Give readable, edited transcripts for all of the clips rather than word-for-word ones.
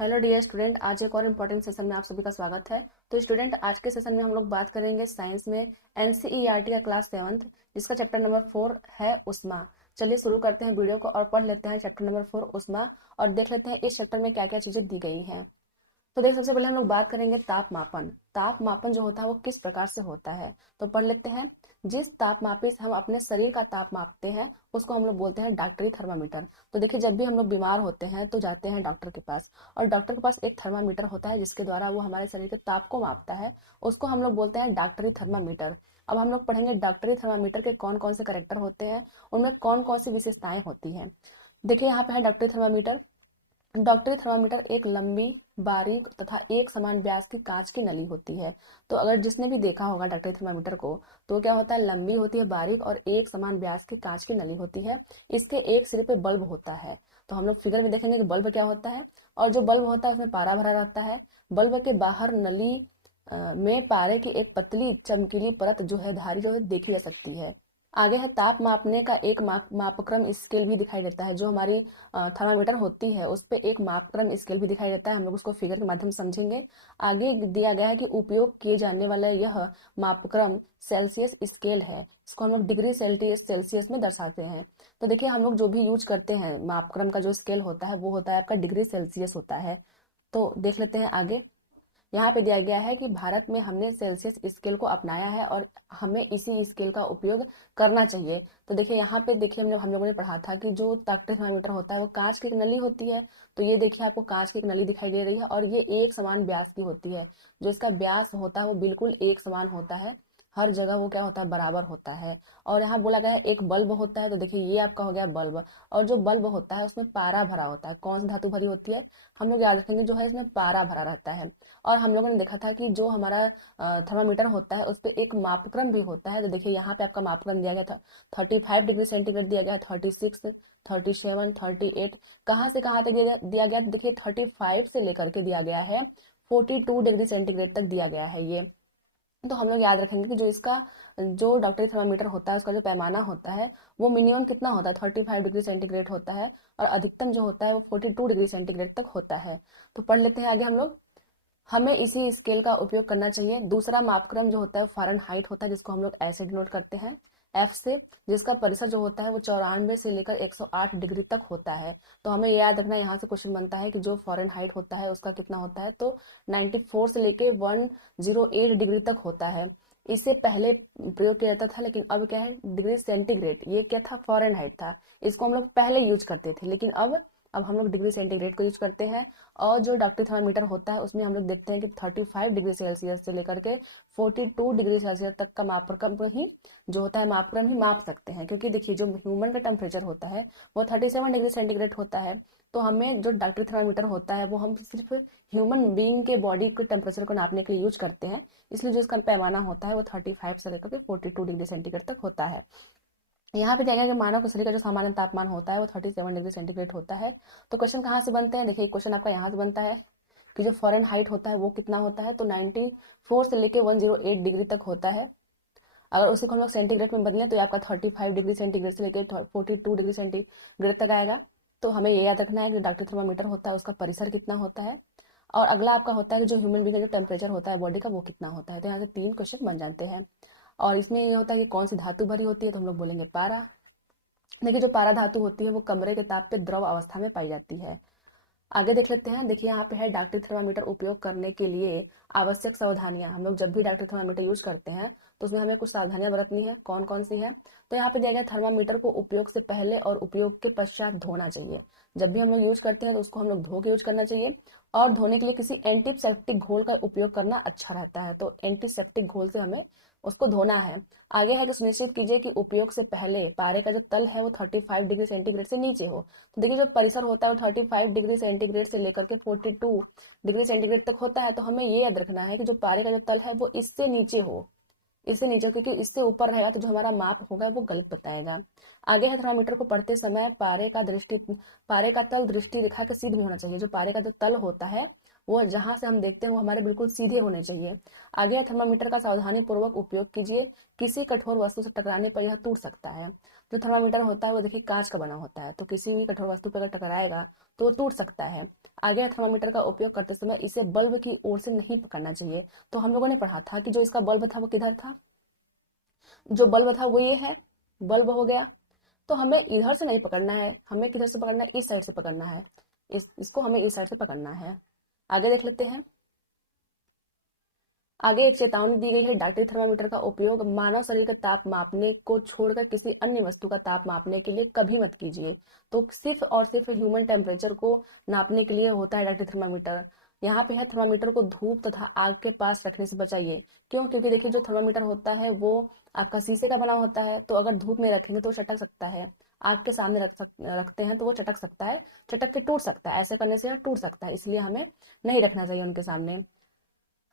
Hello dear student, आज एक और इम्पोर्टेंट सेशन में आप सभी का स्वागत है। तो स्टूडेंट, आज के सेशन में हम लोग बात करेंगे साइंस में एनसीईआरटी का क्लास 7 जिसका चैप्टर नंबर 4 है उष्मा। चलिए शुरू करते हैं वीडियो को और पढ़ लेते हैं चैप्टर नंबर 4 उष्मा और देख लेते हैं इस चैप्टर में क्या क्या चीजें दी गई हैं। तो देख, सबसे पहले हम लोग बात करेंगे तापमापन। तापमापन जो होता है वो किस प्रकार से होता है, तो पढ़ लेते हैं। जिस तापमापी से हम अपने शरीर का ताप मापते हैं उसको हम लोग बोलते हैं डॉक्टरी थर्मामीटर। तो देखिए, जब भी हम लोग बीमार होते हैं तो जाते हैं डॉक्टर के पास, और डॉक्टर के पास एक थर्मामीटर होता है जिसके द्वारा वो हमारे शरीर के ताप को मापता है। उसको हम लोग बोलते हैं डॉक्टरी थर्मामीटर। अब हम लोग पढ़ेंगे डॉक्टरी थर्मामीटर के कौन कौन से करेक्टर होते हैं, उनमें कौन कौन सी विशेषताएं होती हैं। देखिए, यहाँ पे है डॉक्टरी थर्मामीटर। डॉक्टरी थर्मामीटर एक लंबी, बारीक तथा एक समान व्यास की कांच की नली होती है। तो अगर जिसने भी देखा होगा डॉक्टरी थर्मामीटर को, तो क्या होता है, लंबी होती है, बारीक और एक समान व्यास की कांच की नली होती है। इसके एक सिरे पे बल्ब होता है। तो हम लोग फिगर में देखेंगे कि बल्ब क्या होता है, और जो बल्ब होता है उसमें पारा भरा रहता है। बल्ब के बाहर नली में पारे की एक पतली चमकीली परत जो है, धारी जो है, देखी जा सकती है। आगे है ताप मापने का एक मापक्रम स्केल भी दिखाई देता है। जो हमारी थर्मामीटर होती है उस पे एक मापक्रम स्केल भी दिखाई देता है। हम लोग उसको फिगर के माध्यम से समझेंगे। आगे दिया गया है कि उपयोग किए जाने वाला यह मापक्रम सेल्सियस स्केल है। इसको हम लोग डिग्री सेल्सियस में दर्शाते हैं। तो देखिए, हम लोग जो भी यूज करते हैं मापक्रम का जो स्केल होता है वो होता है आपका डिग्री सेल्सियस होता है। तो देख लेते हैं आगे। यहाँ पे दिया गया है कि भारत में हमने सेल्सियस स्केल को अपनाया है और हमें इसी स्केल का उपयोग करना चाहिए। तो देखिए, यहाँ पे देखिए, हमने हम लोगों ने पढ़ा था कि जो तापमान थर्मामीटर होता है वो कांच की एक नली होती है। तो ये देखिए, आपको कांच की एक नली दिखाई दे रही है और ये एक समान व्यास की होती है। जो इसका व्यास होता है वो बिल्कुल एक समान होता है, हर जगह वो क्या होता है, बराबर होता है। और यहाँ बोला गया है एक बल्ब होता है। तो देखिए, ये आपका हो गया बल्ब, और जो बल्ब होता है उसमें पारा भरा होता है। कौन सी धातु भरी होती है, हम लोग याद रखेंगे, जो है इसमें पारा भरा रहता है। और हम लोगों ने देखा था कि जो हमारा थर्मामीटर होता है उस पर एक मापक्रम भी होता है। तो देखिए, यहाँ पे आपका मापक्रम दिया गया था 35 डिग्री सेंटीग्रेड दिया गया है, 36, 37, 38, कहाँ से कहाँ तक दिया गया। तो देखिए, 35 से लेकर के दिया गया है 42 डिग्री सेंटीग्रेड तक दिया गया है ये। तो हम लोग याद रखेंगे कि जो इसका जो डॉक्टरी थर्मामीटर होता है उसका जो पैमाना होता है वो मिनिमम कितना होता है, 35 डिग्री सेंटीग्रेड होता है, और अधिकतम जो होता है वो 42 डिग्री सेंटीग्रेड तक होता है। तो पढ़ लेते हैं आगे हम लोग। हमें इसी स्केल का उपयोग करना चाहिए। दूसरा मापक्रम जो होता है वो फ़ारेनहाइट होता है, जिसको हम लोग ऐसे डिनोट करते हैं एफ से, जिसका परिसर जो होता है वो 94 से लेकर 108 डिग्री तक होता है। तो हमें ये याद रखना है, यहाँ से क्वेश्चन बनता है कि जो फ़ारेनहाइट होता है उसका कितना होता है, तो 94 से लेके 108 डिग्री तक होता है। इससे पहले प्रयोग किया जाता था, लेकिन अब क्या है, डिग्री सेंटीग्रेड। ये क्या था, फ़ारेनहाइट था। इसको हम लोग पहले यूज करते थे, लेकिन अब हम लोग डिग्री सेंटीग्रेड को यूज करते हैं। और जो डॉक्टरी थर्मामीटर होता है उसमें हम लोग देखते हैं कि 35 डिग्री सेल्सियस से लेकर के 42 डिग्री सेल्सियस तक का मापक्रम ही जो होता है, मापक्रम ही माप सकते हैं। क्योंकि देखिए, जो ह्यूमन का टेम्परेचर होता है वो 37 डिग्री सेंटीग्रेड होता है। तो हमें जो डॉक्टरी थर्मामीटर होता है वो हम सिर्फ ह्यूमन बीइंग के बॉडी के टेम्परेचर को नापने के लिए यूज करते हैं। इसलिए जो इसका पैमाना होता है वो 35 से लेकर के 42 डिग्री सेंटीग्रेड तक होता है। यहाँ पे देखा कि मानव के शरीर का जो सामान्य तापमान होता है वो 37 डिग्री सेंटीग्रेड होता है। तो क्वेश्चन कहाँ से बनते हैं, देखिए क्वेश्चन आपका यहाँ से बनता है कि जो फॉरेन हाइट होता है वो कितना होता है, तो 94 से लेके 108 डिग्री तक होता है। अगर उसी को हम लोग सेंटीग्रेड में बदलें तो ये आपका 35 डिग्री सेंटीग्रेड से लेकर 42 डिग्री सेंटीग्रेड तक आएगा। तो हमें ये याद रखना है कि डॉक्टरी थर्मामीटर होता है उसका परिसर कितना होता है, और अगला आपका होता है कि जो ह्यूमन बीइंग का जो टेम्परेचर होता है बॉडी का वो कितना होता है। तो यहाँ से 3 क्वेश्चन बन जाते हैं। और इसमें ये होता है कि कौन सी धातु भरी होती है, तो हम लोग बोलेंगे पारा। देखिए, जो पारा धातु होती है वो कमरे के ताप पे द्रव अवस्था में पाई जाती है। आगे देख लेते हैं। देखिए, यहाँ पे है डॉक्टरी थर्मामीटर उपयोग करने के लिए आवश्यक सावधानियां। हम लोग जब भी डॉक्टरी थर्मामीटर यूज करते हैं तो उसमें हमें कुछ सावधानियां बरतनी है। कौन कौन सी है, तो यहाँ पे दिया गया थर्मामीटर को उपयोग से पहले और उपयोग के पश्चात धोना चाहिए। जब भी हम लोग यूज करते हैं तो उसको हम लोग धो के यूज करना चाहिए, और धोने के लिए किसी एंटीसेप्टिक घोल का उपयोग करना अच्छा रहता है। तो एंटीसेप्टिक घोल से हमें उसको धोना है। आगे है कि सुनिश्चित कीजिए कि उपयोग से पहले पारे का जो तल है वो 35 डिग्री सेंटीग्रेड से नीचे हो। तो देखिए, जो परिसर होता है वो 35 डिग्री सेंटीग्रेड से लेकर के 42 डिग्री सेंटीग्रेड तक होता है। तो हमें ये याद रखना है कि जो पारे का जो तल है वो इससे नीचे हो, इससे नीचे, क्योंकि इससे ऊपर रहेगा तो जो हमारा माप होगा वो गलत बताएगा। आगे है थर्मामीटर को पढ़ते समय पारे का तल दृष्टि रेखा के सीध भी होना चाहिए। जो पारे का जो तल होता है वो जहां से हम देखते हैं वो हमारे बिल्कुल सीधे होने चाहिए। आगे है थर्मामीटर का सावधानी पूर्वक उपयोग कीजिए, किसी कठोर वस्तु से टकराने पर यह टूट सकता है। जो थर्मामीटर होता है वो देखिए कांच का बना होता है, तो किसी भी कठोर वस्तु पर अगर टकराएगा तो वो टूट सकता है। आगे थर्मामीटर का उपयोग करते समय इसे बल्ब की ओर से नहीं पकड़ना चाहिए। तो हम लोगों ने पढ़ा था कि जो इसका बल्ब था वो किधर था, जो बल्ब था वो ये है, बल्ब हो गया। तो हमें इधर से नहीं पकड़ना है, हमें किधर से पकड़ना है, इस साइड से पकड़ना है, इसको हमें इस साइड से पकड़ना है। आगे देख लेते हैं। आगे एक चेतावनी दी गई है, डायटरी थर्मामीटर का उपयोग मानव शरीर का ताप मापने को छोड़कर किसी अन्य वस्तु का ताप मापने के लिए कभी मत कीजिए। तो सिर्फ और सिर्फ ह्यूमन टेम्परेचर को नापने के लिए होता है डायटरी थर्मामीटर। यहाँ पे है थर्मामीटर को धूप तथा आग के पास रखने से बचाइए। क्यों? क्योंकि देखिए जो थर्मामीटर होता है वो आपका शीशे का बना होता है, तो अगर धूप में रखेंगे तो चटक सकता है। आग के सामने रखते हैं तो वो चटक सकता है, चटक के टूट सकता है, ऐसे करने से टूट सकता है, इसलिए हमें नहीं रखना चाहिए उनके सामने।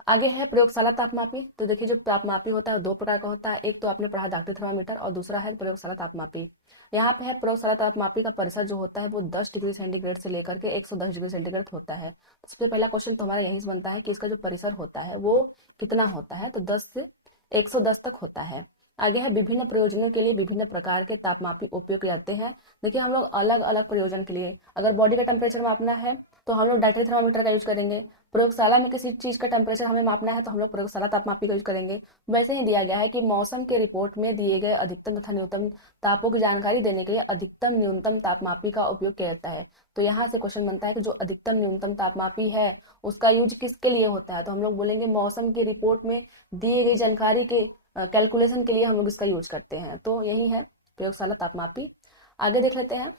आगे है प्रयोगशाला तापमापी। तो देखिए जो तापमापी होता है दो प्रकार का होता है, एक तो आपने पढ़ा डायरेक्ट थर्मामीटर और दूसरा है प्रयोगशाला तापमापी। यहाँ पे है प्रयोगशाला तापमापी का परिसर जो होता है वो 10 डिग्री सेंटीग्रेड से लेकर के 110 डिग्री सेंटीग्रेड होता है। तो सबसे पहला क्वेश्चन तो हमारा यही से बनता है कि इसका जो परिसर होता है वो कितना होता है, तो 10 से 110 तक होता है। आगे है विभिन्न प्रयोजनों के लिए विभिन्न प्रकार के तापमापी उपयोग किए जाते हैं। देखिए हम लोग अलग अलग प्रयोजन के लिए, अगर बॉडी का टेम्परेचर मापना है तो हम लोग डायरेक्ट थर्मामीटर का यूज करेंगे। प्रयोगशाला में किसी चीज का टेम्परेचर हमें मापना है तो हम लोग प्रयोगशाला तापमापी का यूज करेंगे। वैसे ही दिया गया है कि मौसम के रिपोर्ट में दिए गए अधिकतम तथा न्यूनतम तापों की जानकारी देने के लिए अधिकतम न्यूनतम तापमापी का उपयोग किया जाता है। तो यहाँ से क्वेश्चन बनता है कि जो अधिकतम न्यूनतम तापमापी है उसका यूज किसके लिए होता है, तो हम लोग बोलेंगे मौसम की रिपोर्ट में दी गई जानकारी के कैलकुलेशन के लिए हम लोग इसका यूज करते हैं। तो यही है प्रयोगशाला तापमापी। आगे देख लेते हैं।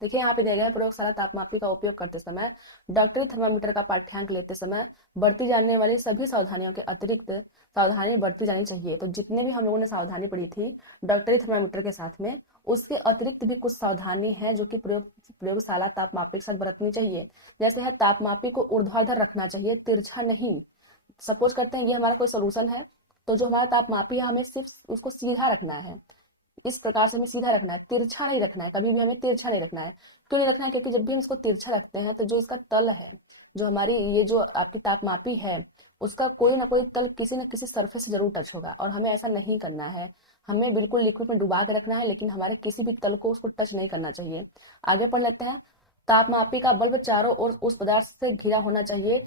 देखिए यहाँ पे दिया गया है प्रयोगशाला तापमापी का उपयोग करते समय डॉक्टरी थर्मामीटर का पाठ्यांक लेते समय बरती जाने वाली सभी सावधानियों के अतिरिक्त सावधानी बरती जानी चाहिए। तो जितने भी हम लोगों ने सावधानी पढ़ी थी डॉक्टरी थर्मामीटर के साथ में, उसके अतिरिक्त भी कुछ सावधानी है जो कि प्रयोगशाला तापमापी के साथ बरतनी चाहिए। जैसे है तापमापी को ऊर्ध्वाधर रखना चाहिए, तिरछा नहीं। सपोज करते हैं ये हमारा कोई सोल्यूशन है, तो जो हमारा तापमापी है हमें सिर्फ उसको सीधा रखना है, इस प्रकार से हमें सीधा रखना है, तिरछा नहीं रखना है, कभी भी हमें तिरछा नहीं रखना है। क्यों नहीं रखना है? क्योंकि जब भी हम इसको तिरछा रखते हैं तो जो इसका तल है, जो हमारी ये जो आपकी तापमापी है उसका कोई ना कोई तल किसी न किसी सरफेस से जरूर टच होगा, और हमें ऐसा नहीं करना है। हमें बिल्कुल लिक्विड में डुबा के रखना है, लेकिन हमारे किसी भी तल को उसको टच नहीं करना चाहिए। आगे पढ़ लेते हैं। तापमापी का बल्ब चारों ओर उस पदार्थ से घिरा होना चाहिए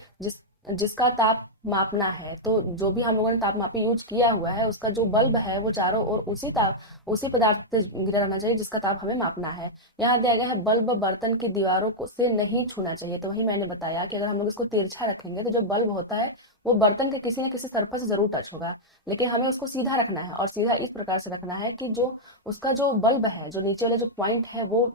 जिसका ताप मापना है। तो जो भी हम लोगों ने तापमापी यूज किया हुआ है उसका जो बल्ब है वो चारों ओर उसी पदार्थ से घिरा रहना चाहिए जिसका ताप हमें मापना है। यहाँ दिया गया है बल्ब बर्तन की दीवारों को से नहीं छूना चाहिए। तो वही मैंने बताया कि अगर हम लोग इसको तिरछा रखेंगे तो जो बल्ब होता है वो बर्तन के किसी न किसी सरफेस से जरूर टच होगा, लेकिन हमें उसको सीधा रखना है, और सीधा इस प्रकार से रखना है कि जो उसका जो बल्ब है, जो नीचे वाले जो पॉइंट है वो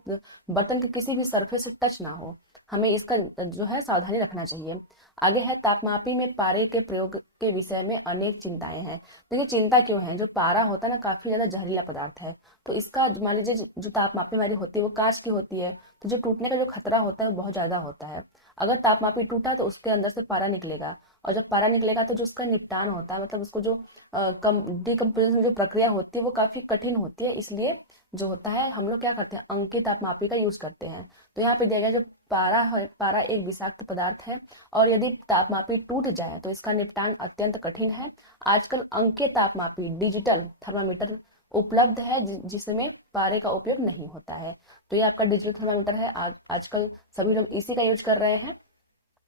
बर्तन के किसी भी सरफेस से टच ना हो। हमें इसका जो है सावधानी रखना चाहिए। आगे है तापमापी में पारे के प्रयोग के विषय में अनेक चिंताएं हैं। देखिए चिंता क्यों है, जो पारा होता है ना काफी ज्यादा जहरीला पदार्थ है, तो इसका मान लीजिए जो तापमापी हमारी होती है वो कांच की होती है, तो जो टूटने का जो खतरा होता है वो बहुत ज्यादा होता है। अगर तापमापी टूटा तो उसके अंदर से पारा निकलेगा, और जब पारा निकलेगा तो जो उसका निपटान होता है, मतलब उसको जो डिकम्पोजिशन जो प्रक्रिया होती है वो काफी कठिन होती है। इसलिए जो होता है हम लोग क्या करते हैं, अंकीय तापमापी का यूज करते हैं। तो यहाँ पे दिया गया जो पारा है, पारा एक विषाक्त पदार्थ है, और यदि तापमापी टूट जाए तो इसका निपटान अत्यंत कठिन है। आजकल अंकीय तापमापी डिजिटल थर्मामीटर उपलब्ध है जिसमें पारे का उपयोग नहीं होता है। तो ये आपका डिजिटल थर्मामीटर है, आजकल सभी लोग इसी का यूज कर रहे हैं।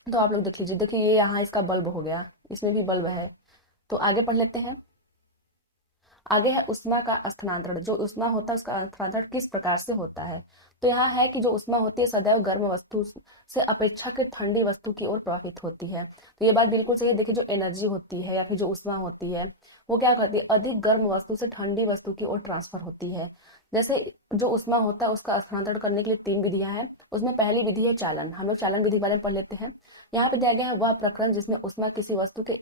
तो आप लोग देख लीजिए, देखिए ये यहाँ इसका बल्ब हो गया, इसमें भी बल्ब है। तो आगे पढ़ लेते हैं। आगे है उष्मा का स्थानांतरण। जो उष्मा होता है उसका स्थानांतरण किस प्रकार से होता है, तो यहाँ है कि जो उष्मा होती है सदैव गर्म वस्तु से अपेक्षाकृत ठंडी वस्तु की ओर प्रवाहित होती है। तो ये बात बिल्कुल सही है। देखिए जो एनर्जी होती है या फिर जो उष्मा होती है वो क्या करती है, अधिक गर्म वस्तु से ठंडी वस्तु की ओर ट्रांसफर होती है। जैसे जो उष्मा होता है उसका स्थानांतरण करने के लिए 3 विधियां हैं। उसमें पहली विधि है चालन। हम लोग चालन विधि के बारे में पढ़ लेते हैं। यहाँ पे दिया गया है वह प्रक्रम जिसमें उष्मा किसी वस्तु के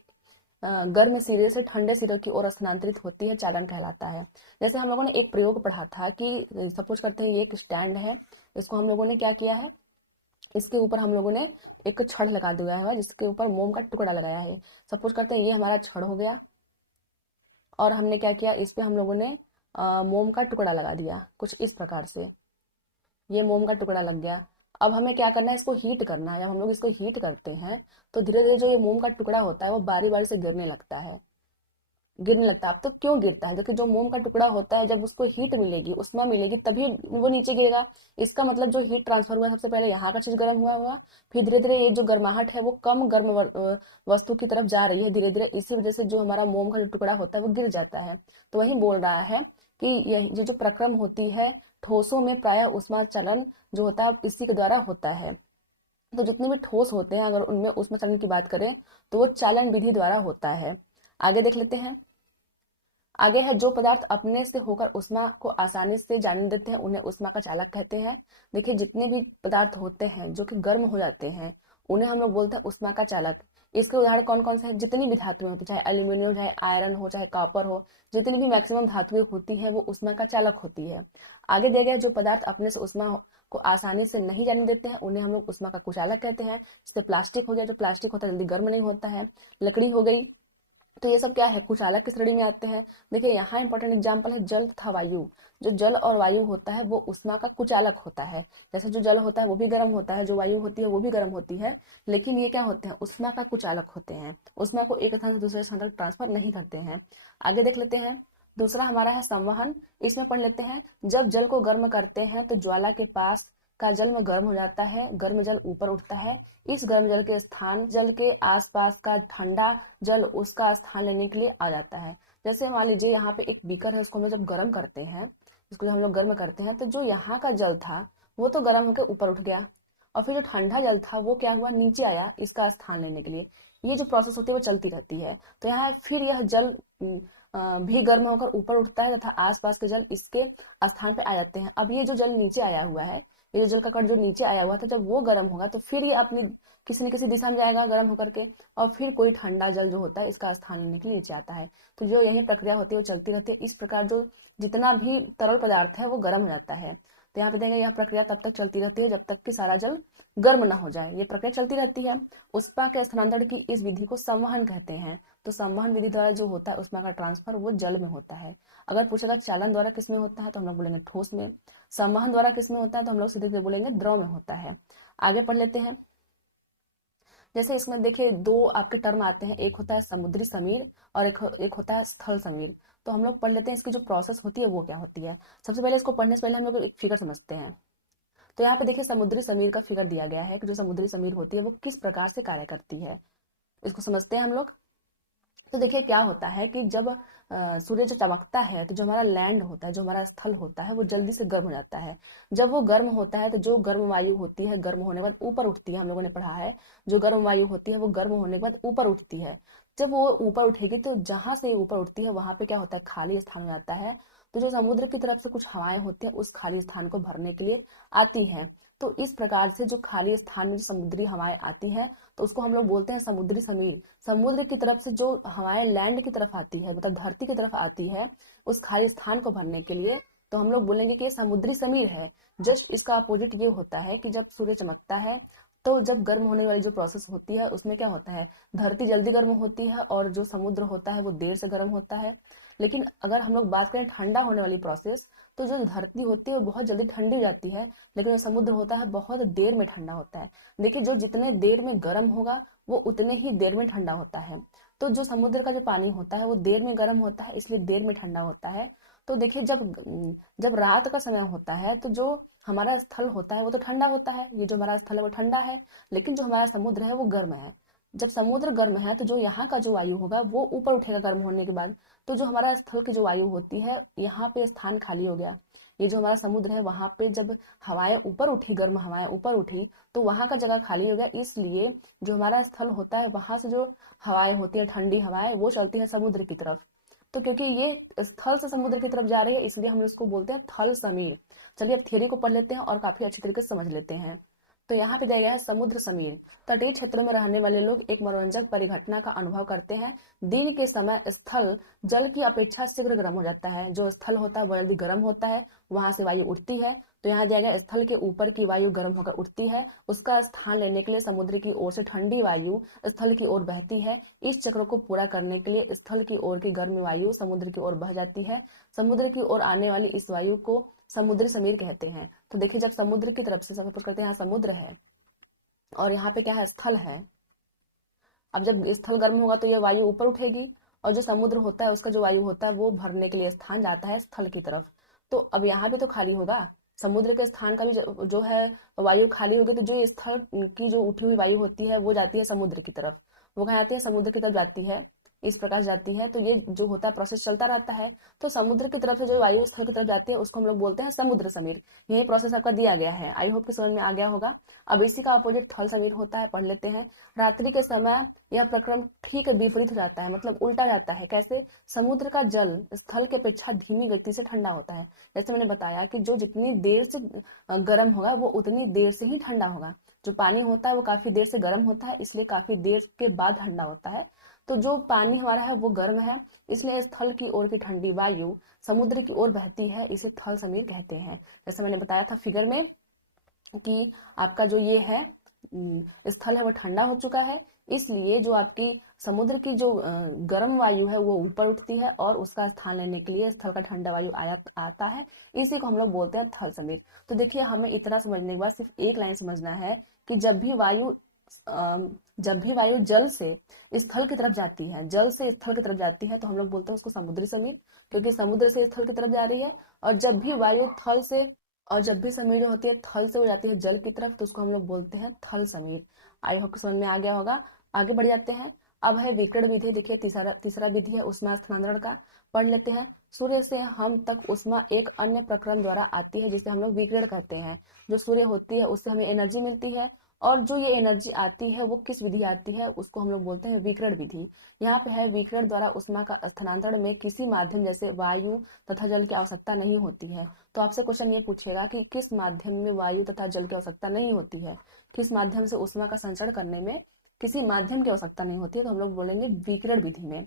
गर्म सिरे से ठंडे सिरे की ओर स्थानांतरित होती है, चालन कहलाता है। जैसे हम लोगों ने एक प्रयोग पढ़ा था कि सपोज करते हैं ये एक स्टैंड है, इसको हम लोगों ने क्या किया है, इसके ऊपर हम लोगों ने एक छड़ लगा दिया है जिसके ऊपर मोम का टुकड़ा लगाया है। सपोज करते हैं ये हमारा छड़ हो गया, और हमने क्या किया, इस पे हम लोगों ने मोम का टुकड़ा लगा दिया कुछ इस प्रकार से, ये मोम का टुकड़ा लग गया। अब हमें क्या करना है, इसको हीट करना है। जब हम लोग इसको हीट करते हैं तो धीरे धीरे जो ये मोम का टुकड़ा होता है वो बारी बारी से गिरने लगता है। अब तो क्यों गिरता है, क्योंकि जो मोम का टुकड़ा होता है जब उसको हीट मिलेगी, उष्मा मिलेगी, तभी वो नीचे गिरेगा। इसका मतलब जो हीट ट्रांसफर हुआ, सबसे पहले यहाँ का चीज गर्म हुआ, फिर धीरे धीरे ये जो गर्माहट है वो कम गर्म वस्तु की तरफ जा रही है धीरे धीरे। इसी वजह से जो हमारा मोम का जो टुकड़ा होता है वो गिर जाता है। तो वही बोल रहा है कि यह जो प्रक्रम होती है ठोसों में प्रायः उष्मा चलन जो होता है इसी के द्वारा होता है। तो जितने भी ठोस होते हैं, अगर उनमें उष्मा चलन की बात करें तो वो चालन विधि द्वारा होता है। आगे देख लेते हैं। आगे है, जो पदार्थ अपने से होकर उष्मा को आसानी से जाने देते हैं उन्हें उष्मा का चालक कहते हैं। देखिए, जितने भी पदार्थ होते हैं जो कि गर्म हो जाते हैं उन्हें हम लोग बोलते हैं उष्मा का चालक। इसके उदाहरण कौन कौन से हैं, जितनी भी धातुएं होती, चाहे एल्यूमिनियम, चाहे आयरन हो, चाहे कॉपर हो, जितनी भी मैक्सिमम धातुएं होती हैं वो उष्मा का चालक होती है। आगे दिया गया, जो पदार्थ अपने से उष्मा को आसानी से नहीं जाने देते हैं उन्हें हम लोग उष्मा का कुचालक कहते हैं। जैसे प्लास्टिक हो गया, जो प्लास्टिक होता है जल्दी गर्म नहीं होता है। लकड़ी हो गई, तो ये सब क्या है, कुचालक की श्रेणी में आते हैं। देखिए, यहाँ इंपॉर्टेंट एग्जांपल है जल तथा वायु। जो जल और वायु होता है वो उष्मा का कुचालक होता है। जैसे जो जल होता है वो भी गर्म होता है, जो वायु होती है वो भी गर्म होती है, लेकिन ये क्या होते हैं, उष्मा का कुचालक होते हैं। उष्मा को एक स्थान से दूसरे स्थान तक ट्रांसफर नहीं करते हैं। आगे देख लेते हैं। दूसरा हमारा है संवहन। इसमें पढ़ लेते हैं, जब जल को गर्म करते हैं तो ज्वाला के पास का जल में गर्म हो जाता है, गर्म जल ऊपर उठता है। इस गर्म जल के स्थान जल के आसपास का ठंडा जल उसका स्थान लेने के लिए आ जाता है। जैसे मान लीजिए यहाँ पे एक बीकर है, उसको हम जब गर्म करते हैं, इसको जब हम लोग गर्म करते हैं तो जो यहाँ का जल था वो तो गर्म होकर ऊपर उठ गया, और फिर जो ठंडा जल था वो क्या हुआ, नीचे आया इसका स्थान लेने के लिए। ये जो प्रोसेस होती है वो चलती रहती है। तो यहाँ फिर यह जल भी गर्म होकर ऊपर उठता है तथा आसपास के जल इसके स्थान पे आ जाते हैं। अब ये जो जल नीचे आया हुआ है, ये जो जल का कण जो नीचे आया हुआ था, जब वो गर्म होगा तो फिर ये अपनी किसी न किसी दिशा में जाएगा गर्म होकर के, और फिर कोई ठंडा जल जो होता है इसका स्थान लेने के लिए नीचे आता है। तो जो यही प्रक्रिया होती है वो चलती रहती है। इस प्रकार जो जितना भी तरल पदार्थ है वो गर्म हो जाता है। तो यहाँ पे देखेंगे यह प्रक्रिया तब तक चलती रहती है जब तक कि सारा जल गर्म ना हो जाए। ये प्रक्रिया चलती रहती है। उष्मा के स्थानांतरण की इस विधि को संवहन कहते हैं। तो संवहन विधि द्वारा जो होता है उष्मा का ट्रांसफर वो जल में होता है। अगर पूछेगा चालन द्वारा किसमें होता है तो हम लोग बोलेंगे ठोस में। संवहन द्वारा किसमें होता है तो हम लोग सीधे सीधे बोलेंगे द्रव में होता है। आगे पढ़ लेते हैं। जैसे इसमें देखिए दो आपके टर्म आते हैं, एक होता है समुद्री समीर और एक होता है स्थल समीर। तो हम लोग पढ़ लेते हैं इसकी जो प्रोसेस होती है वो क्या होती है। सबसे पहले इसको पढ़ने से पहले हम लोग एक फिगर समझते हैं। तो यहाँ पे देखिए समुद्री समीर का फिगर दिया गया है कि जो समुद्री समीर होती है वो किस प्रकार से कार्य करती है, इसको समझते हैं हम लोग। तो देखिए क्या होता है कि जब सूर्य जो चमकता है तो जो हमारा लैंड होता है, जो हमारा स्थल होता है वो जल्दी से गर्म हो जाता है। जब वो गर्म होता है तो जो गर्म वायु होती है गर्म होने के बाद ऊपर उठती है, हम लोगों ने पढ़ा है जो गर्म वायु होती है वो गर्म होने के बाद ऊपर उठती है। जब वो ऊपर उठेगी तो जहां से ऊपर उठती है वहां पे क्या होता है, खाली स्थान हो जाता है। तो जो समुद्र की तरफ से कुछ हवाएं होती है उस खाली स्थान को भरने के लिए आती हैं। तो इस प्रकार से जो खाली स्थान में जो समुद्री हवाएं आती हैं तो उसको हम लोग बोलते हैं समुद्री समीर। समुद्र की तरफ से जो हवाएं लैंड की तरफ आती है, मतलब धरती की तरफ आती है उस खाली स्थान को भरने के लिए, तो हम लोग बोलेंगे कि ये समुद्री समीर है। जस्ट इसका अपोजिट ये होता है कि जब सूर्य चमकता है तो जब गर्म होने वाली जो प्रोसेस होती है उसमें क्या होता है, धरती जल्दी गर्म होती है और जो समुद्र होता है वो देर से गर्म होता है। लेकिन अगर हम लोग बात करें ठंडा होने वाली प्रोसेस, तो जो धरती होती है वो बहुत जल्दी ठंडी हो जाती है, लेकिन जो समुद्र होता है बहुत देर में ठंडा होता है। देखिए, जो जितने देर में गर्म होगा वो उतने ही देर में ठंडा होता है। तो जो समुद्र का जो पानी होता है वो देर में गर्म होता है, इसलिए देर में ठंडा होता है। तो देखिए, जब रात का समय होता है तो जो हमारा स्थल होता है वो तो ठंडा होता है, ये जो हमारा स्थल है वो ठंडा है, लेकिन जो हमारा समुद्र है वो गर्म है। जब समुद्र गर्म है तो जो यहाँ का जो वायु होगा वो ऊपर उठेगा गर्म होने के बाद। तो जो हमारा स्थल की जो वायु होती है यहाँ पे स्थान खाली हो गया। ये जो हमारा समुद्र है वहां पे जब हवाएं ऊपर उठी, गर्म हवाएं ऊपर उठी, तो वहां का जगह खाली हो गया। इसलिए जो हमारा स्थल होता है वहां से जो हवाएं होती है, ठंडी हवाएं, वो चलती है समुद्र की तरफ। तो क्योंकि ये स्थल से समुद्र की तरफ जा रही है इसलिए हम इसको बोलते हैं थल समीर। चलिए अब थियरी को पढ़ लेते हैं और काफी अच्छी तरीके से समझ लेते हैं। तो यहाँ पे दिया गया है समुद्र समीर। तटीय क्षेत्रों में रहने वाले लोग एक मनोरंजक परिघटना का अनुभव करते हैं। दिन के समय स्थल जल की अपेक्षा शीघ्र गर्म हो जाता है। जो स्थल होता है वो जल्दी गर्म होता है, वहां से वायु उठती है। तो यहाँ दिया गया स्थल के ऊपर की वायु गर्म होकर उठती है, उसका स्थान लेने के लिए समुद्र की ओर से ठंडी वायु स्थल की ओर बहती है। इस चक्र को पूरा करने के लिए स्थल की ओर की गर्म वायु समुद्र की ओर बह जाती है। समुद्र की ओर आने वाली इस वायु को समुद्री समीर कहते हैं। तो देखिए जब समुद्र की तरफ से सपोज करते हैं यहाँ समुद्र है और यहाँ पे क्या है, स्थल है। अब जब स्थल गर्म होगा तो ये वायु ऊपर उठेगी और जो समुद्र होता है उसका जो वायु होता है वो भरने के लिए स्थान जाता है स्थल की तरफ। तो अब यहाँ भी तो खाली होगा, समुद्र के स्थान का भी जो है वायु खाली होगी, तो जो ये स्थल की जो उठी हुई वायु होती है वो जाती है समुद्र की तरफ। वो कहाँ जाती है, समुद्र की तरफ जाती है, इस प्रकार जाती है। तो ये जो होता है प्रोसेस चलता रहता है। तो समुद्र की तरफ से जो वायु स्थल की तरफ जाती है उसको हम लोग बोलते हैं समुद्र समीर। यही प्रोसेस आपका दिया गया है, आई होप कि समझ में आ गया होगा। अब इसी का अपोजिट थल समीर होता है, पढ़ लेते हैं। रात्रि के समय यह प्रक्रम ठीक विपरीत हो जाता है, मतलब उल्टा जाता है। कैसे, समुद्र का जल स्थल की अपेक्षा धीमी गति से ठंडा होता है। जैसे मैंने बताया कि जो जितनी देर से गर्म होगा वो उतनी देर से ही ठंडा होगा। जो पानी होता है वो काफी देर से गर्म होता है, इसलिए काफी देर के बाद ठंडा होता है। तो जो पानी हमारा है वो गर्म है, इसलिए स्थल की ओर की ठंडी वायु समुद्र की ओर बहती है, इसे थल समीर कहते हैं। जैसे मैंने बताया था फिगर में कि आपका जो ये है स्थल है वो ठंडा हो चुका है, इसलिए जो आपकी समुद्र की जो गर्म वायु है वो ऊपर उठती है और उसका स्थान लेने के लिए स्थल का ठंडा वायु आता है। इसी को हम लोग बोलते हैं थल समीर। तो देखिए हमें इतना समझने के बाद सिर्फ एक लाइन समझना है कि जब भी वायु जल से स्थल की तरफ जाती है, जल से स्थल की तरफ जाती है, तो हम लोग बोलते हैं उसको समुद्री समीर, क्योंकि समुद्र से स्थल की तरफ जा रही है। और जब भी वायु थल से और जब भी समीर जो होती है थल से हो जाती है जल की तरफ, तो उसको हम लोग बोलते हैं थल समीर। आई होप समझ में आ गया होगा। आगे बढ़ जाते हैं। अब है विकिरण विधि। देखिए तीसरा विधि है उष्मा स्थानांतरण का, पढ़ लेते हैं। सूर्य से हम तक उष्मा एक अन्य प्रक्रम द्वारा आती है जिसे हम लोग विकिरण कहते हैं। जो सूर्य होती है उससे हमें एनर्जी मिलती है, और जो ये एनर्जी आती है वो किस विधि आती है, उसको हम लोग बोलते हैं विकिरण विधि। यहाँ पे है विकिरण द्वारा उष्मा का स्थानांतरण में किसी माध्यम जैसे वायु तथा जल की आवश्यकता नहीं होती है। तो आपसे क्वेश्चन ये पूछेगा कि किस माध्यम में वायु तथा जल की आवश्यकता नहीं होती है, किस माध्यम से उष्मा का संचरण करने में किसी माध्यम की आवश्यकता नहीं होती है, तो हम लोग बोलेंगे विकिरण विधि में।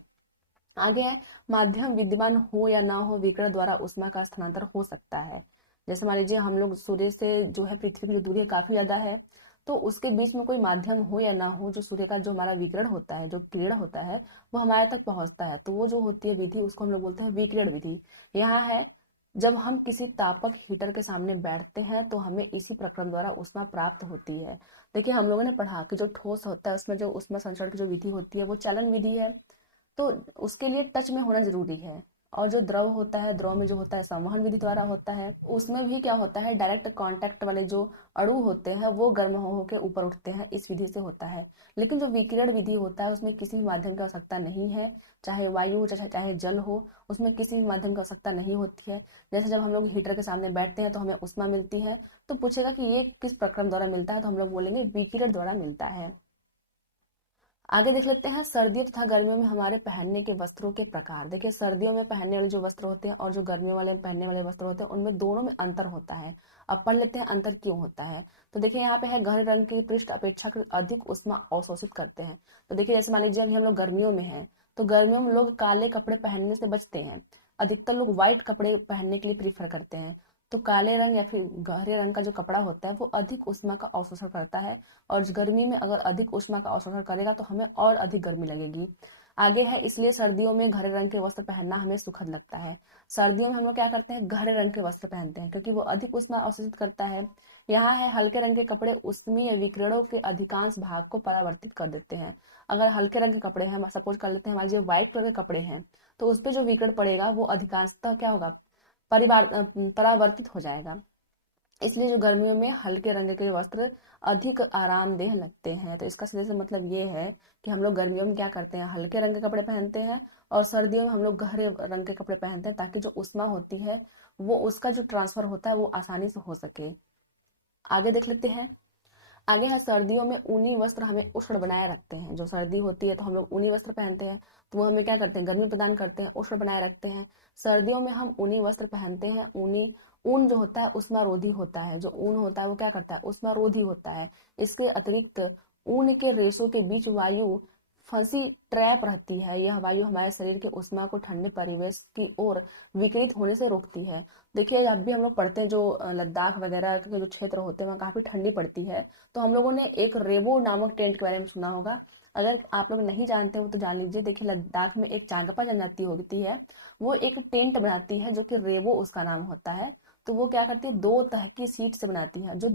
आगे है माध्यम विद्यमान हो या ना हो, विकिरण द्वारा उष्मा का स्थानांतर हो सकता है। जैसे मान लीजिए हम लोग सूर्य से जो है पृथ्वी की जो दूरी है काफी ज्यादा है, तो उसके बीच में कोई माध्यम हो या ना हो, जो सूर्य का जो हमारा विकिरण होता है, जो किरण होता है वो हमारे तक पहुंचता है, तो वो जो होती है विधि उसको हम लोग बोलते हैं विकिरण विधि। यहाँ है जब हम किसी तापक हीटर के सामने बैठते हैं तो हमें इसी प्रक्रम द्वारा उष्मा प्राप्त होती है। देखिए हम लोगों ने पढ़ा कि जो ठोस होता है उसमें जो उष्मा संचरण की जो विधि होती है वो चालन विधि है, तो उसके लिए टच में होना जरूरी है। और जो द्रव होता है, द्रव में जो होता है संवहन विधि द्वारा होता है, उसमें भी क्या होता है डायरेक्ट कांटेक्ट वाले जो अणु होते हैं वो गर्म हो के ऊपर उठते हैं, इस विधि से होता है। लेकिन जो विकिरण विधि होता है उसमें किसी भी माध्यम की आवश्यकता नहीं है, चाहे वायु हो चाहे जल हो, उसमें किसी भी माध्यम की आवश्यकता नहीं होती है। जैसे जब हम लोग हीटर के सामने बैठते हैं तो हमें उष्मा मिलती है, तो पूछेगा कि ये किस प्रक्रम द्वारा मिलता है, तो हम लोग बोलेंगे विकिरण द्वारा मिलता है। आगे देख लेते हैं सर्दियों तथा गर्मियों में हमारे पहनने के वस्त्रों के प्रकार। देखिए सर्दियों में पहनने वाले जो वस्त्र होते हैं और जो गर्मियों वाले पहनने वाले वस्त्र होते हैं उनमें दोनों में अंतर होता है। अब पढ़ लेते हैं अंतर क्यों होता है। तो देखिए यहाँ पे है गहरे रंग के पृष्ठ अपेक्षाकृत अधिक उष्मा अवशोषित करते हैं। तो देखिए जैसे मान लीजिए अभी हम लोग गर्मियों में हैं, तो गर्मियों में लोग काले कपड़े पहनने से बचते हैं, अधिकतर लोग व्हाइट कपड़े पहनने के लिए प्रीफर करते हैं। तो काले रंग या फिर गहरे रंग का जो कपड़ा होता है वो अधिक उष्मा का अवशोषण करता है, और गर्मी में अगर अधिक उष्मा का अवशोषण करेगा तो हमें और अधिक गर्मी लगेगी। आगे है इसलिए सर्दियों में गहरे रंग के वस्त्र पहनना हमें सुखद लगता है। सर्दियों में हम लोग क्या करते हैं, गहरे रंग के वस्त्र पहनते हैं क्योंकि वो अधिक उष्मा अवशोषित करता है। यहाँ है हल्के रंग के कपड़े उष्मीय विकिरणों के अधिकांश भाग को परावर्तित कर देते हैं। अगर हल्के रंग के कपड़े हैं, सपोज कर लेते हैं हमारे जो व्हाइट कलर के कपड़े हैं, तो उस पर जो विकिरण पड़ेगा वो अधिकांशतः क्या होगा, परावर्तित हो जाएगा। इसलिए जो गर्मियों में हल्के रंग के वस्त्र अधिक आरामदेह लगते हैं। तो इसका सीधे से मतलब ये है कि हम लोग गर्मियों में क्या करते हैं, हल्के रंग के कपड़े पहनते हैं, और सर्दियों में हम लोग गहरे रंग के कपड़े पहनते हैं, ताकि जो उष्मा होती है वो उसका जो ट्रांसफर होता है वो आसानी से हो सके। आगे देख लेते हैं। आगे है सर्दियों में ऊनी वस्त्र हमें उष्ण बनाए रखते हैं। जो सर्दी होती है तो हम लोग ऊनी वस्त्र पहनते हैं, तो वो हमें क्या करते हैं, गर्मी प्रदान करते हैं, उष्ण बनाए रखते हैं। सर्दियों में हम ऊनी वस्त्र पहनते हैं। ऊन जो होता है उष्मारोधी होता है। जो ऊन होता है वो क्या करता है, उष्मारोधी होता है। इसके अतिरिक्त ऊन के रेशों के बीच वायु फंसी ट्रैप रहती है। यह वायु हमारे शरीर के उष्मा को ठंडे परिवेश की ओर विकृत होने से रोकती है। देखिए जब भी हम लोग पढ़ते हैं, जो लद्दाख वगैरह के जो क्षेत्र होते हैं वहाँ काफी ठंडी पड़ती है, तो हम लोगों ने एक रेबो नामक टेंट के बारे में सुना होगा। अगर आप लोग नहीं जानते हो तो जान लीजिए। देखिए लद्दाख में एक चांगपा जनजाति होती है, वो एक टेंट बनाती है जो कि रेबो उसका नाम होता है। तो वो क्या करती है, 2 तह की शीट से बनाती है। जो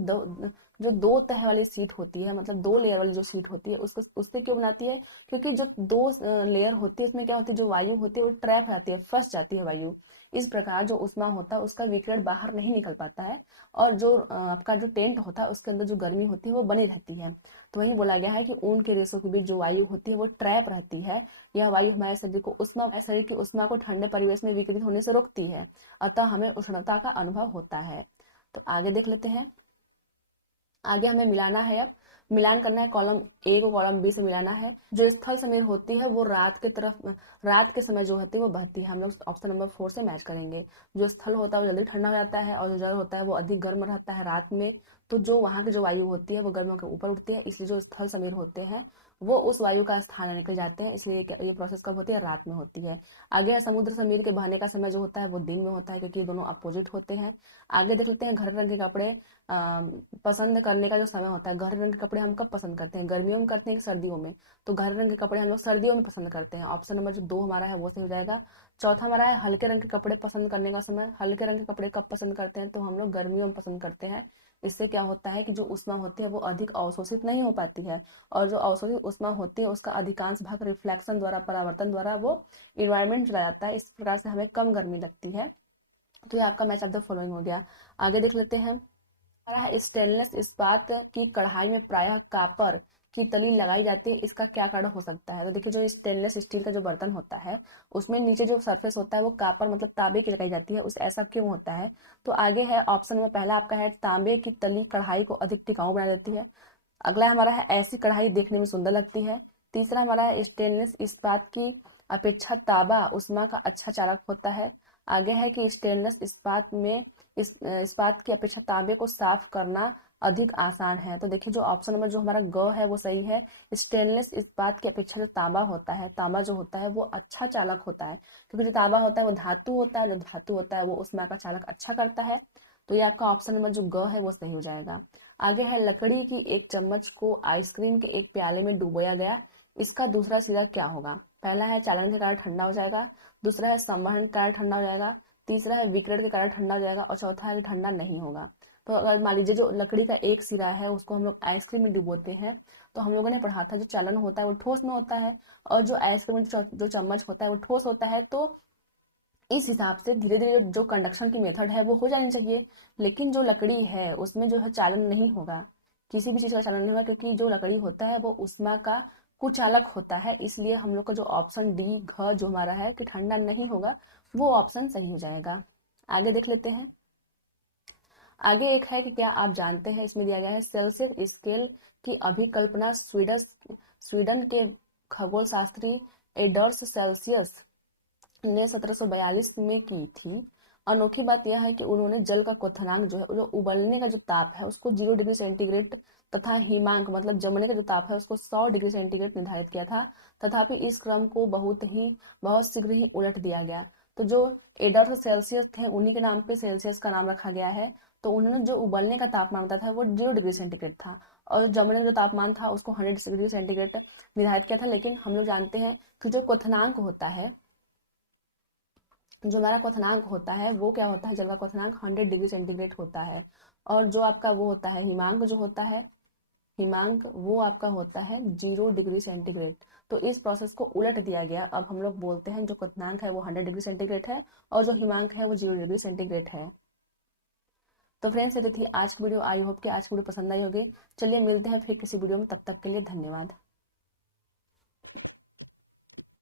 2 तह वाली शीट होती है, मतलब 2 लेयर वाली जो शीट होती है, उसको उससे क्यों बनाती है, क्योंकि जो 2 लेयर होती है उसमें क्या होती है, जो वायु होती है वो ट्रैप हो जाती है, फंस जाती है वायु। इस प्रकार जो उष्मा होता है उसका विकिरण बाहर नहीं निकल पाता है, और जो आपका जो टेंट होता है उसके अंदर जो गर्मी होती है वो बनी रहती है। तो वही बोला गया है कि ऊन के रेशों के बीच जो वायु होती है वो ट्रैप रहती है। यह वायु हमारे शरीर की उष्मा को ठंडे परिवेश में विकृत होने से रोकती है, अतः हमें उष्णता का अनुभव होता है। तो आगे देख लेते हैं। आगे हमें मिलाना है, अब मिलान करना है, कॉलम ए को कॉलम बी से मिलाना है। जो स्थल समीर होती है वो रात के समय जो होती है वो बहती है। हम लोग ऑप्शन नंबर 4 से मैच करेंगे। जो स्थल होता है वो जल्दी ठंडा हो जाता है, और जो जल होता है वो अधिक गर्म रहता है रात में। तो जो वहां की जो वायु होती है वो गर्मियों के ऊपर उठती है, इसलिए जो स्थल समीर होते हैं वो उस वायु का स्थान लेने के लिए जाते हैं, इसलिए ये प्रोसेस कब होती है, रात में होती है। आगे है समुद्र समीर के बहने का समय जो होता है वो दिन में होता है, क्योंकि ये दोनों अपोजिट होते हैं। आगे देख लेते हैं घर रंग के कपड़े पसंद करने का जो समय होता है। घर रंग के कपड़े हम कब पसंद करते हैं, गर्मियों में करते हैं कि सर्दियों में? तो घर रंग के कपड़े हम लोग सर्दियों में पसंद करते हैं। ऑप्शन नंबर जो 2 हमारा है वो सही हो जाएगा। चौथा हमारा है हल्के रंग के कपड़े पसंद करने का समय। हल्के रंग के कपड़े कब पसंद करते हैं, तो हम लोग गर्मियों में पसंद करते हैं। इससे क्या होता है कि जो उष्मा होती है वो अधिक अवशोषित नहीं हो पाती है, और जो अवशोषित उष्मा होती है उसका अधिकांश भाग रिफ्लेक्शन द्वारा, परावर्तन द्वारा वो इन्वायरमेंट चला जाता है। इस प्रकार से हमें कम गर्मी लगती है। तो ये आपका मैच ऑफ द फॉलोइंग हो गया। आगे देख लेते हैं। हमारा है स्टेनलेस इस्पात की कढ़ाई में प्रायः कापर की तली लगाई जाती है, इसका क्या कारण हो सकता है? तो देखिए, जो स्टेनलेस स्टील का जो बर्तन होता है उसमें नीचे जो सरफेस होता है वो कापर मतलब तांबे की लगाई जाती है, उस ऐसा क्यों होता है? तो आगे है ऑप्शन में पहला आपका है तांबे की तली कढ़ाई को अधिक टिकाऊ बना देती है। अगला हमारा है ऐसी कढ़ाई देखने में सुंदर लगती है। तीसरा हमारा है स्टेनलेस इस्पात की अपेक्षा तांबा उष्मा का अच्छा चालक होता है। आगे है कि स्टेनलेस इस्पात की अपेक्षा तांबे को साफ करना अधिक आसान है। तो देखिए, जो ऑप्शन नंबर जो हमारा ग है वो सही है। स्टेनलेस इस्पात की अपेक्षा जो तांबा होता है, तांबा जो होता है वो अच्छा चालक होता है, क्योंकि जो तांबा होता है वो धातु होता है, जो धातु होता है वो उष्मा का चालक अच्छा करता है। तो ये आपका ऑप्शन नंबर जो ग है वो सही हो जाएगा। आगे है लकड़ी की एक चम्मच को आइसक्रीम के एक प्याले में डुबोया गया, इसका दूसरा सिरा क्या होगा? पहला है चालन के कारण ठंडा हो जाएगा, दूसरा है संवहन के कारण ठंडा हो जाएगा, तीसरा है विकिरण के कारण ठंडा हो जाएगा, और चौथा है कि ठंडा नहीं होगा। तो अगर मान लीजिए जो लकड़ी का एक सिरा है उसको हम लोग आइसक्रीम में डुबोते हैं, तो हम लोगों ने पढ़ा था जो चालन होता है वो ठोस में होता है, और जो आइसक्रीम में जो चम्मच होता है वो ठोस होता है। तो इस हिसाब से धीरे धीरे जो कंडक्शन की मेथड है वो हो जानी चाहिए। लेकिन जो लकड़ी है उसमें जो है चालन नहीं होगा, किसी भी चीज का चालन नहीं होगा, क्योंकि जो लकड़ी होता है वो उष्मा का कुचालक होता है। इसलिए हम लोग का जो ऑप्शन डी घ जो हमारा है कि ठंडा नहीं होगा, वो ऑप्शन सही हो जाएगा। आगे देख लेते हैं। आगे एक है कि क्या आप जानते हैं, इसमें दिया गया है सेल्सियस स्केल की अभिकल्पना स्वीडन के खगोल शास्त्री एडर्स सेल्सियस ने 1742 में की थी। अनोखी बात यह है कि उन्होंने जल का क्वथनांक जो है, जो उबलने का जो ताप है उसको 0 डिग्री सेंटीग्रेड तथा हिमांक मतलब जमने का जो ताप है उसको 100 डिग्री सेंटीग्रेड निर्धारित किया था। तथापि इस क्रम को बहुत शीघ्र ही उलट दिया गया। तो जो एडर्स सेल्सियस थे उन्हीं के नाम पे सेल्सियस का नाम रखा गया है। तो उन्होंने जो उबलने का तापमान बताया था वो 0 डिग्री सेंटीग्रेड था, और जमने का जो तापमान था उसको 100 डिग्री सेंटीग्रेड निर्धारित किया था। लेकिन हम लोग जानते हैं कि जो क्वथनांक होता है, जो हमारा क्वथनांक होता है वो क्या होता है, जल का क्वथनांक 100 डिग्री सेंटीग्रेड होता है। और जो आपका वो होता है हिमांक जो होता है, हिमांक वो आपका होता है 0 डिग्री सेंटीग्रेड। तो इस प्रोसेस को उलट दिया गया। अब हम लोग बोलते हैं जो क्वथनांक है वो 100 डिग्री सेंटीग्रेड है, और जो हिमांक है वो 0 डिग्री सेंटीग्रेड है। तो फ्रेंड्स, ये थी आज की वीडियो। आई होप कि आज की वीडियो पसंद आई होगी। चलिए मिलते हैं फिर किसी वीडियो में, तब तक के लिए धन्यवाद।